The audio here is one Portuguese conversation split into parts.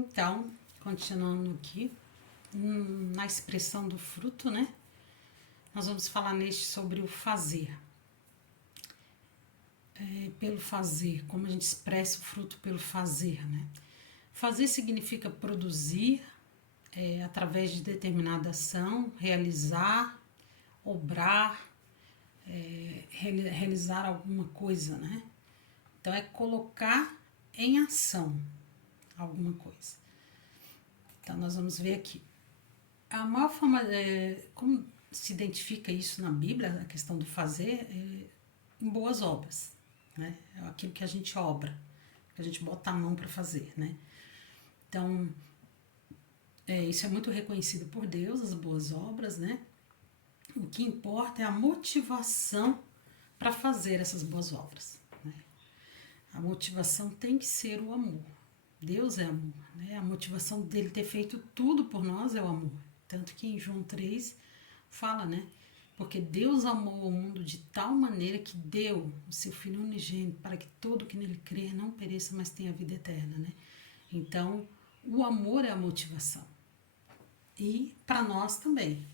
Então, continuando aqui, na expressão do fruto, né? Nós vamos falar neste sobre o fazer. Pelo fazer, como a gente expressa o fruto pelo fazer, né? Fazer significa produzir através de determinada ação, realizar, obrar, realizar alguma coisa, né? Então, é colocar em ação alguma coisa. Então, nós vamos ver aqui. A maior forma, como se identifica isso na Bíblia, a questão do fazer, em boas obras, né? É aquilo que a gente obra, que a gente bota a mão para fazer, né? Então, isso é muito reconhecido por Deus, as boas obras, né? O que importa é a motivação para fazer essas boas obras, né? A motivação tem que ser o amor. Deus é amor, né? A motivação dele ter feito tudo por nós é o amor. Tanto que em João 3 fala, né? Porque Deus amou o mundo de tal maneira que deu o seu Filho unigênito para que todo que nele crer não pereça, mas tenha vida eterna, né? Então, o amor é a motivação. E para nós também.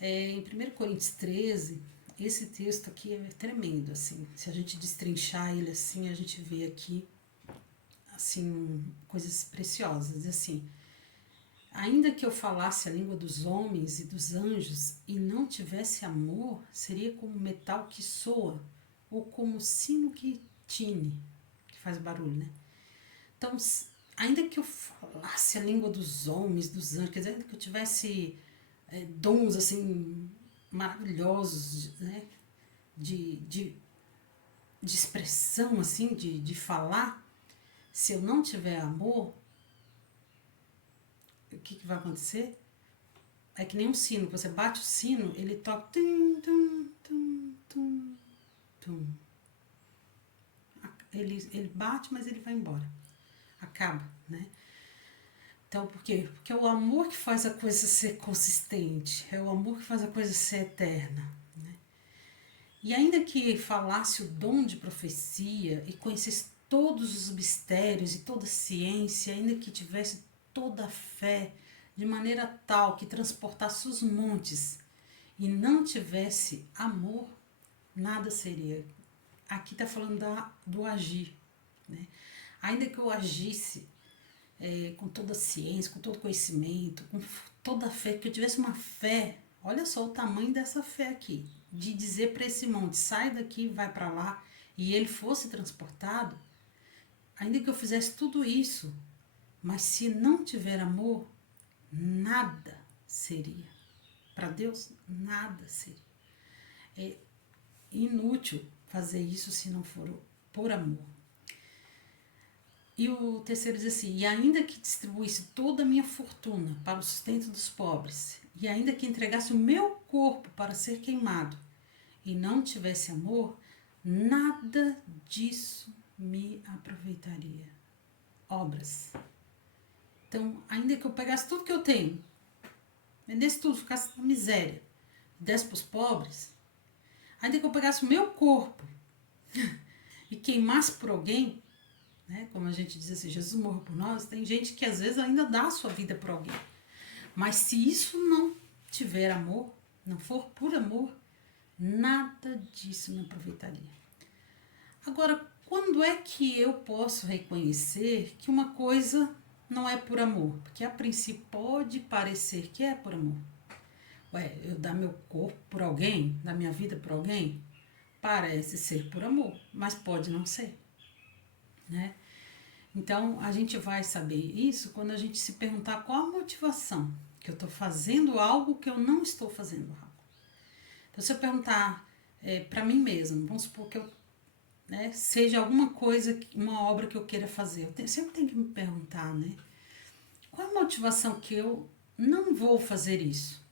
Em 1 Coríntios 13, esse texto aqui é tremendo, assim. Se a gente destrinchar ele assim, a gente vê aqui, assim, coisas preciosas. Diz assim: ainda que eu falasse a língua dos homens e dos anjos e não tivesse amor, seria como metal que soa ou como sino que tine, que faz barulho, né? Então, ainda que eu falasse a língua dos homens, dos anjos, quer dizer, ainda que eu tivesse dons assim maravilhosos, né? De expressão, assim, de falar, se eu não tiver amor, o que vai acontecer? É que nem um sino, você bate o sino, ele toca tum, tum, tum, tum, tum. Ele bate, mas ele vai embora. Acaba, né? Então, por quê? Porque é o amor que faz a coisa ser consistente, é o amor que faz a coisa ser eterna, né? E ainda que falasse o dom de profecia e conhecesse todos os mistérios e toda a ciência, ainda que tivesse toda a fé, de maneira tal que transportasse os montes e não tivesse amor, nada seria. Aqui está falando do agir, né? Ainda que eu agisse com toda a ciência, com todo o conhecimento, com toda a fé, que eu tivesse uma fé, olha só o tamanho dessa fé aqui, de dizer para esse monte, sai daqui, vai para lá, e ele fosse transportado, ainda que eu fizesse tudo isso, mas se não tiver amor, nada seria. Para Deus, nada seria. É inútil fazer isso se não for por amor. E o terceiro diz assim: e ainda que distribuísse toda a minha fortuna para o sustento dos pobres, e ainda que entregasse o meu corpo para ser queimado, e não tivesse amor, nada disso me aproveitaria. Obras. Então, ainda que eu pegasse tudo que eu tenho, vendesse tudo, ficasse na miséria, desse para os pobres, ainda que eu pegasse o meu corpo e queimasse por alguém, né? Como a gente diz assim, Jesus morreu por nós, tem gente que às vezes ainda dá a sua vida por alguém. Mas se isso não tiver amor, não for por amor, nada disso me aproveitaria. Agora, quando é que eu posso reconhecer que uma coisa não é por amor? Porque a princípio pode parecer que é por amor. Eu dar meu corpo por alguém, dar minha vida por alguém, parece ser por amor, mas pode não ser, né? Então, a gente vai saber isso quando a gente se perguntar qual a motivação, que eu estou fazendo algo que eu não estou fazendo algo. Então, se eu perguntar para mim mesmo, vamos supor que eu seja alguma coisa, uma obra que eu queira fazer, eu sempre tenho que me perguntar, né? Qual a motivação que eu não vou fazer isso?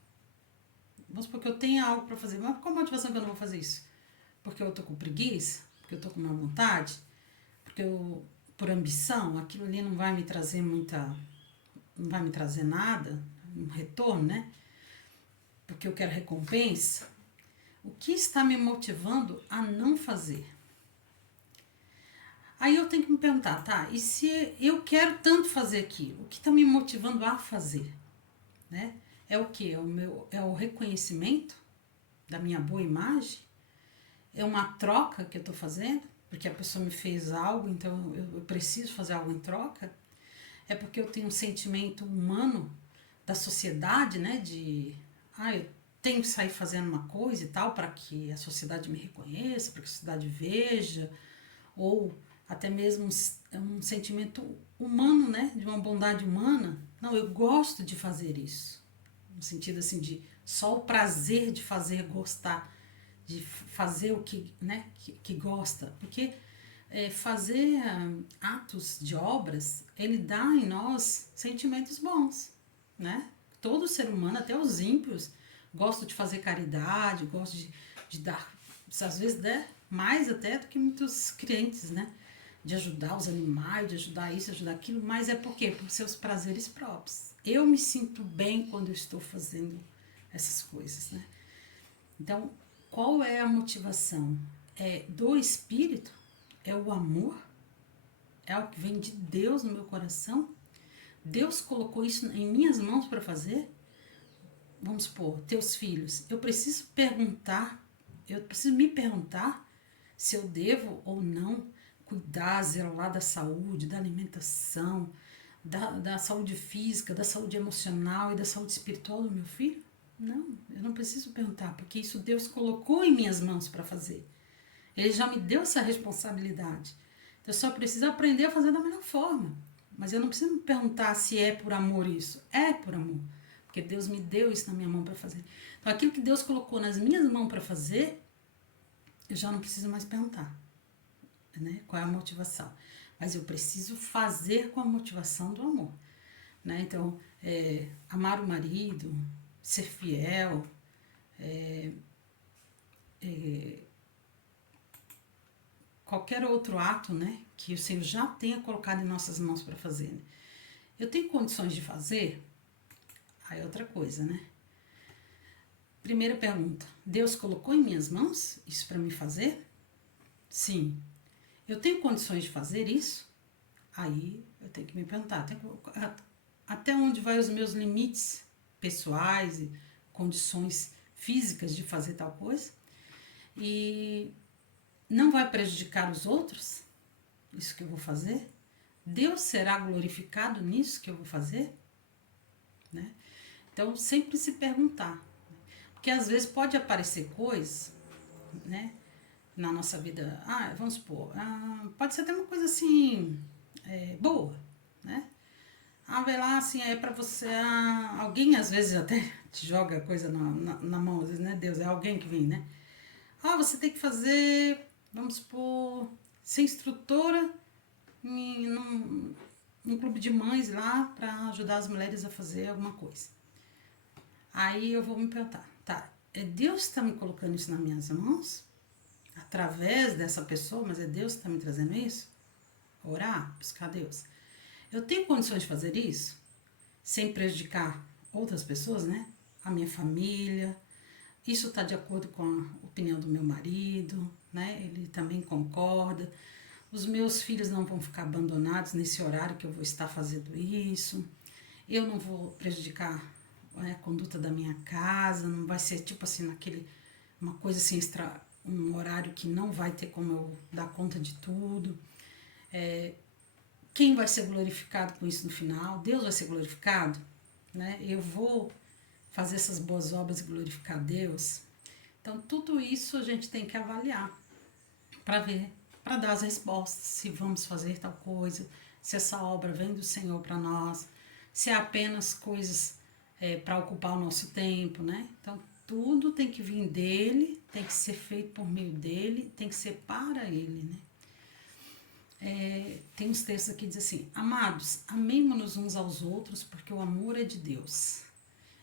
Vamos supor que eu tenha algo para fazer, mas qual a motivação que eu não vou fazer isso? Porque eu estou com preguiça? Porque eu estou com má vontade? Porque eu, por ambição, aquilo ali não vai me trazer não vai me trazer nada, um retorno, né? Porque eu quero recompensa. O que está me motivando a não fazer? Aí eu tenho que me perguntar, tá, e se eu quero tanto fazer aquilo, o que está me motivando a fazer, né? É o que? É o reconhecimento da minha boa imagem? É uma troca que eu estou fazendo? Porque a pessoa me fez algo, então eu preciso fazer algo em troca? É porque eu tenho um sentimento humano da sociedade, né? Eu tenho que sair fazendo uma coisa e tal para que a sociedade me reconheça, para que a sociedade veja, ou até mesmo um sentimento humano, né? De uma bondade humana. Não, eu gosto de fazer isso. No sentido assim de só o prazer de fazer gostar, de fazer o que, né, que gosta. Porque fazer atos de obras, ele dá em nós sentimentos bons, né? Todo ser humano, até os ímpios, gosta de fazer caridade, gosta de dar, às vezes, né, mais até do que muitos crentes, né? De ajudar os animais, de ajudar isso, ajudar aquilo, mas é por quê? Por seus prazeres próprios. Eu me sinto bem quando eu estou fazendo essas coisas, né? Então, qual é a motivação? É do espírito? É o amor? É algo que vem de Deus no meu coração? Deus colocou isso em minhas mãos para fazer? Vamos supor, teus filhos. Eu preciso me perguntar se eu devo ou não cuidar, zelar da saúde, da alimentação, da saúde física, da saúde emocional e da saúde espiritual do meu filho? Não, eu não preciso perguntar, porque isso Deus colocou em minhas mãos para fazer. Ele já me deu essa responsabilidade. Então, eu só preciso aprender a fazer da melhor forma. Mas eu não preciso me perguntar se é por amor isso. É por amor. Porque Deus me deu isso na minha mão para fazer. Então, aquilo que Deus colocou nas minhas mãos para fazer, eu já não preciso mais perguntar, né? Qual é a motivação. Mas eu preciso fazer com a motivação do amor, né? Então, amar o marido, ser fiel, qualquer outro ato, né, que o Senhor já tenha colocado em nossas mãos para fazer. Né? Eu tenho condições de fazer? Aí é outra coisa, né? Primeira pergunta: Deus colocou em minhas mãos isso para me fazer? Sim. Eu tenho condições de fazer isso? Aí eu tenho que me perguntar: até onde vai os meus limites pessoais e condições físicas de fazer tal coisa? E não vai prejudicar os outros? Isso que eu vou fazer? Deus será glorificado nisso que eu vou fazer? Né? Então, sempre se perguntar. Porque às vezes pode aparecer coisas, né, na nossa vida. Vamos supor, pode ser até uma coisa assim, boa, né? Vê lá, assim, é pra você. Alguém às vezes até te joga coisa na mão, às vezes, né? Deus, é alguém que vem, né? Você tem que fazer, vamos supor, ser instrutora num clube de mães lá para ajudar as mulheres a fazer alguma coisa. Aí eu vou me perguntar, tá, é Deus que está me colocando isso nas minhas mãos? Através dessa pessoa, mas é Deus que está me trazendo isso? Orar, buscar Deus. Eu tenho condições de fazer isso? Sem prejudicar outras pessoas, né? A minha família. Isso está de acordo com a opinião do meu marido, né? Ele também concorda. Os meus filhos não vão ficar abandonados nesse horário que eu vou estar fazendo isso. Eu não vou prejudicar a conduta da minha casa, não vai ser tipo assim, uma coisa assim, um horário que não vai ter como eu dar conta de tudo. Quem vai ser glorificado com isso no final? Deus vai ser glorificado? Né? Eu vou fazer essas boas obras e glorificar Deus? Então, tudo isso a gente tem que avaliar para ver, para dar as respostas, se vamos fazer tal coisa, se essa obra vem do Senhor para nós, se é apenas coisas para ocupar o nosso tempo, né? Então, tudo tem que vir dele, tem que ser feito por meio dele, tem que ser para ele, né? Tem uns textos aqui que diz assim: amados, amemo-nos uns aos outros, porque o amor é de Deus.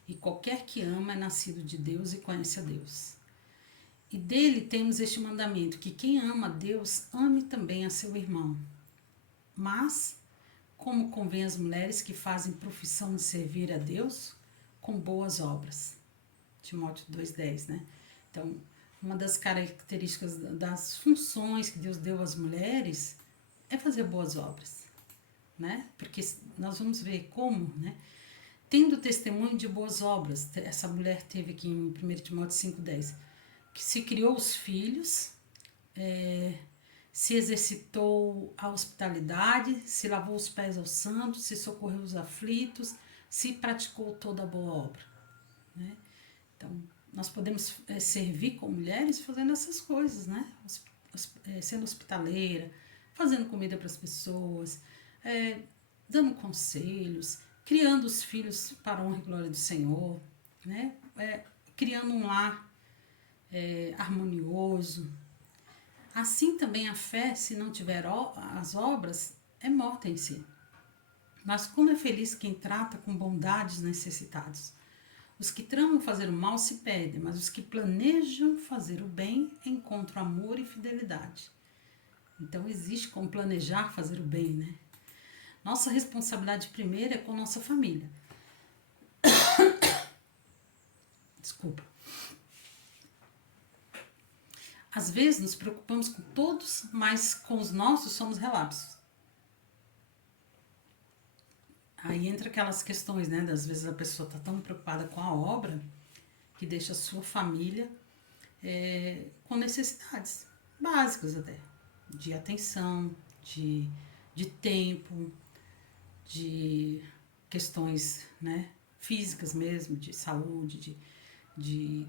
E qualquer que ama é nascido de Deus e conhece a Deus. E dele temos este mandamento, que quem ama a Deus, ame também a seu irmão. Mas, como convém às mulheres que fazem profissão de servir a Deus, com boas obras. Timóteo 2,10, né? Então, uma das características das funções que Deus deu às mulheres é fazer boas obras, né? Porque nós vamos ver como, né? Tendo testemunho de boas obras, essa mulher teve aqui em 1 Timóteo 5,10, que se criou os filhos, se exercitou a hospitalidade, se lavou os pés aos santos, se socorreu os aflitos, se praticou toda a boa obra, né? Então, nós podemos servir como mulheres fazendo essas coisas, né? Sendo hospitaleira, fazendo comida para as pessoas, dando conselhos, criando os filhos para a honra e glória do Senhor, né? Criando um lar harmonioso. Assim também a fé, se não tiver as obras, é morta em si. Mas como é feliz quem trata com bondade os necessitados. Os que tramam fazer o mal se perdem, mas os que planejam fazer o bem encontram amor e fidelidade. Então existe como planejar fazer o bem, né? Nossa responsabilidade primeira é com nossa família. Desculpa. Às vezes nos preocupamos com todos, mas com os nossos somos relapsos. Aí entra aquelas questões, né? Às vezes a pessoa está tão preocupada com a obra que deixa a sua família com necessidades básicas até. De atenção, de tempo, de questões, né, físicas mesmo, de saúde, de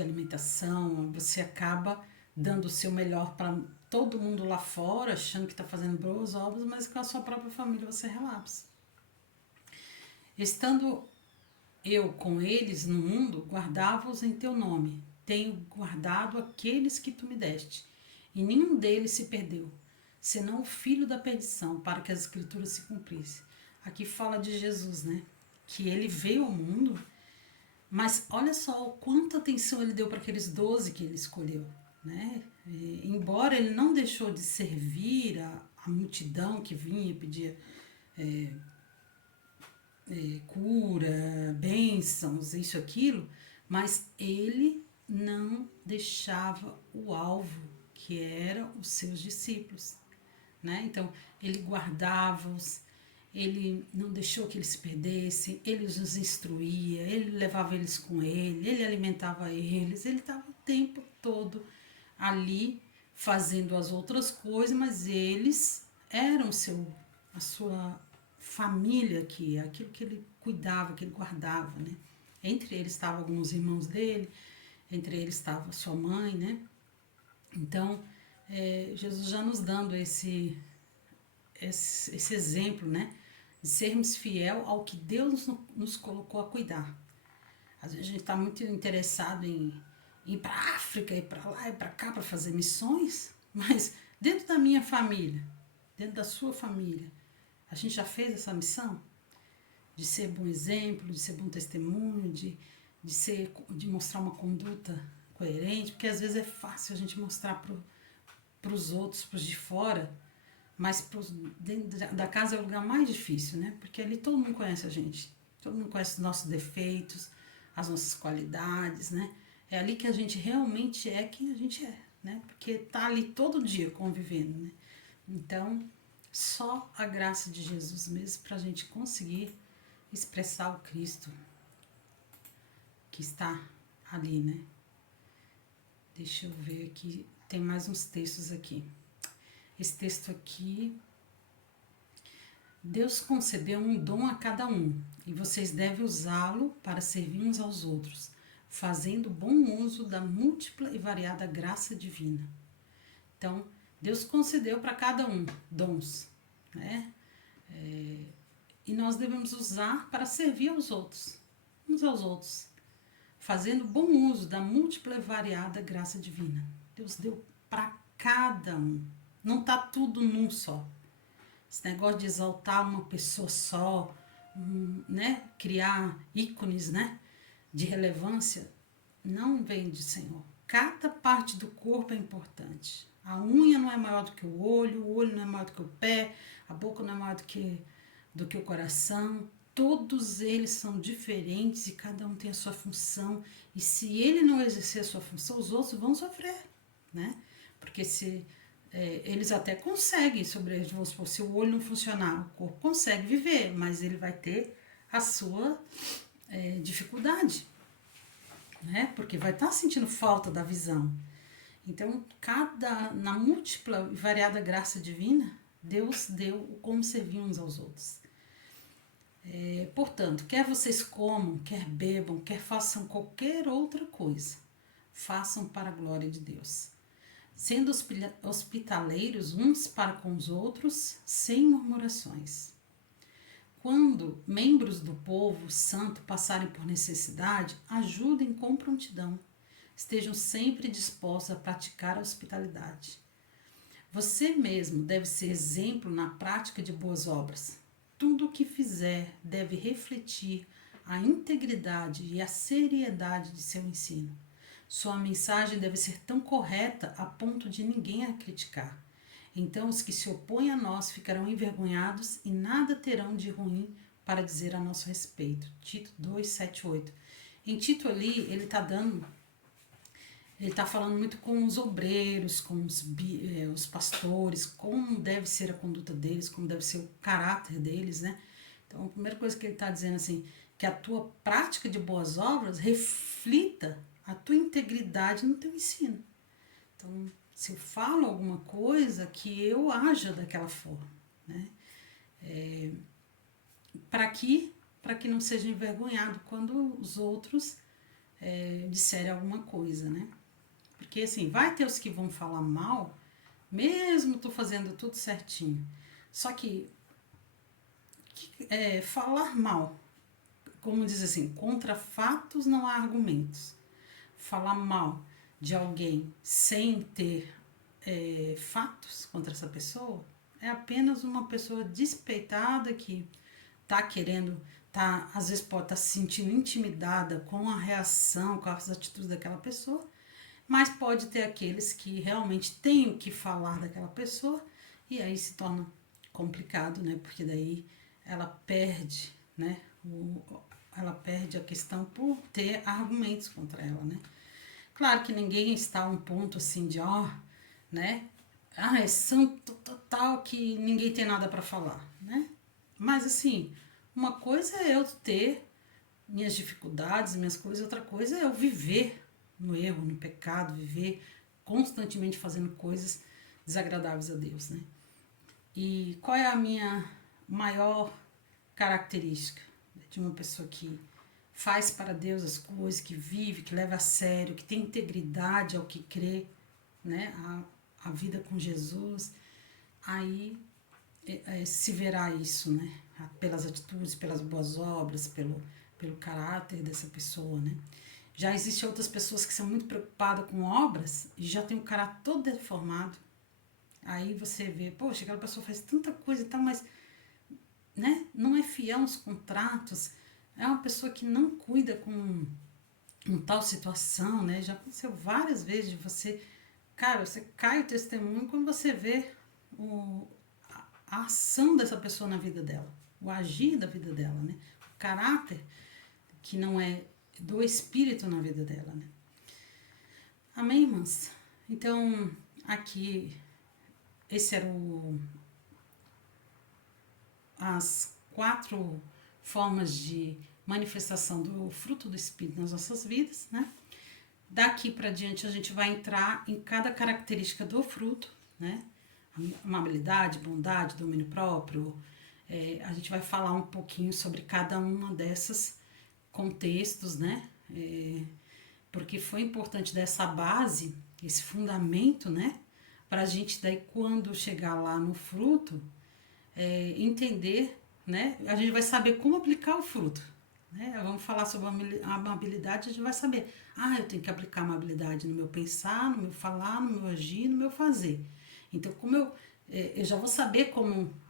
alimentação. Você acaba dando o seu melhor para todo mundo lá fora, achando que está fazendo boas obras, mas com a sua própria família você relapsa. Estando eu com eles no mundo, guardava-os em teu nome. Tenho guardado aqueles que tu me deste, e nenhum deles se perdeu, senão o filho da perdição, para que as escrituras se cumprissem. Aqui fala de Jesus, né? Que ele veio ao mundo, mas olha só quanta atenção ele deu para aqueles 12 que ele escolheu, né? E, embora ele não deixou de servir a multidão que vinha e pedia cura, bênçãos, isso, aquilo, mas ele não deixava o alvo, que eram os seus discípulos, né? Então, ele guardava-os, ele não deixou que eles se perdessem, ele os instruía, ele levava eles com ele alimentava eles, ele estava o tempo todo ali fazendo as outras coisas, mas eles eram a sua família aqui, aquilo que ele cuidava, que ele guardava, né? Entre eles estavam alguns irmãos dele, entre eles estava sua mãe, né? Então, Jesus já nos dando esse exemplo, né? De sermos fiel ao que Deus nos colocou a cuidar. Às vezes a gente está muito interessado em ir para a África, ir para lá, ir para cá para fazer missões, mas dentro da minha família, dentro da sua família, a gente já fez essa missão? De ser bom exemplo, de ser bom testemunho, de mostrar uma conduta coerente, porque às vezes é fácil a gente mostrar para os outros, para os de fora, mas dentro da casa é o lugar mais difícil, né? Porque ali todo mundo conhece a gente, todo mundo conhece os nossos defeitos, as nossas qualidades, né? É ali que a gente realmente é quem a gente é, né? Porque tá ali todo dia convivendo, né? Então, só a graça de Jesus mesmo para a gente conseguir expressar o Cristo que está ali, né? Deixa eu ver aqui, tem mais uns textos aqui. Esse texto aqui, Deus concedeu um dom a cada um, e vocês devem usá-lo para servir uns aos outros, fazendo bom uso da múltipla e variada graça divina. Então, Deus concedeu para cada um dons, né? E nós devemos usar para servir aos outros, uns aos outros, fazendo bom uso da múltipla e variada graça divina. Deus deu para cada um, não está tudo num só. Esse negócio de exaltar uma pessoa só, né? Criar ícones, né? De relevância, não vem do Senhor. Cada parte do corpo é importante. A unha não é maior do que o olho não é maior do que o pé, a boca não é maior do que o coração. Todos eles são diferentes e cada um tem a sua função. E se ele não exercer a sua função, os outros vão sofrer, né? Porque se eles até conseguem sobreviver. Vamos supor, se o olho não funcionar, o corpo consegue viver, mas ele vai ter a sua dificuldade, né? Porque vai estar sentindo falta da visão. Então, na múltipla e variada graça divina, Deus deu como servir uns aos outros. Portanto, quer vocês comam, quer bebam, quer façam qualquer outra coisa, façam para a glória de Deus, sendo hospitaleiros uns para com os outros, sem murmurações. Quando membros do povo santo passarem por necessidade, ajudem com prontidão. Estejam sempre dispostos a praticar a hospitalidade. Você mesmo deve ser exemplo na prática de boas obras. Tudo o que fizer deve refletir a integridade e a seriedade de seu ensino. Sua mensagem deve ser tão correta a ponto de ninguém a criticar. Então os que se opõem a nós ficarão envergonhados e nada terão de ruim para dizer a nosso respeito. Tito 2, 7, 8. Em Tito ali, ele está falando muito com os obreiros, com os pastores, como deve ser a conduta deles, como deve ser o caráter deles, né? Então, a primeira coisa que ele está dizendo assim, que a tua prática de boas obras reflita a tua integridade no teu ensino. Então, se eu falo alguma coisa, que eu haja daquela forma, né? Para que não seja envergonhado quando os outros disserem alguma coisa, né? Porque assim, vai ter os que vão falar mal, mesmo tu fazendo tudo certinho. Só que falar mal, como diz assim, contra fatos não há argumentos. Falar mal de alguém sem ter fatos contra essa pessoa é apenas uma pessoa despeitada que tá querendo, às vezes pode estar se sentindo intimidada com a reação, com as atitudes daquela pessoa, mas pode ter aqueles que realmente têm o que falar daquela pessoa e aí se torna complicado, né? Porque daí ela perde, né? Ela perde a questão por ter argumentos contra ela, né? Claro que ninguém está a um ponto assim de, né? É santo total que ninguém tem nada para falar, né? Mas assim, uma coisa é eu ter minhas dificuldades, minhas coisas, outra coisa é eu viver no erro, no pecado, viver constantemente fazendo coisas desagradáveis a Deus, né? E qual é a minha maior característica de uma pessoa que faz para Deus as coisas, que vive, que leva a sério, que tem integridade ao que crê, né? A vida com Jesus, aí se verá isso, né? Pelas atitudes, pelas boas obras, pelo caráter dessa pessoa, né? Já existem outras pessoas que são muito preocupadas com obras e já tem o caráter todo deformado. Aí você vê, poxa, aquela pessoa faz tanta coisa e tal, mas, né? Não é fiel aos contratos, é uma pessoa que não cuida com tal situação, né? Já aconteceu várias vezes de você, cara, você cai o testemunho quando você vê a ação dessa pessoa na vida dela, o agir da vida dela, né? O caráter que não é do Espírito na vida dela, né? Amém, irmãs? Então, aqui, esse era as 4 formas de manifestação do fruto do Espírito nas nossas vidas, né? Daqui para diante a gente vai entrar em cada característica do fruto, né? Amabilidade, bondade, domínio próprio. A gente vai falar um pouquinho sobre cada uma dessas contextos, né? Porque foi importante dessa base, esse fundamento, né? Para a gente daí quando chegar lá no fruto, entender, né? A gente vai saber como aplicar o fruto, né? Vamos falar sobre a amabilidade, a gente vai saber, eu tenho que aplicar amabilidade no meu pensar, no meu falar, no meu agir, no meu fazer. Então, como eu já vou saber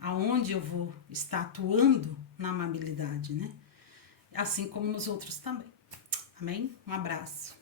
aonde eu vou estar atuando na amabilidade, né? Assim como nos outros também. Amém? Um abraço.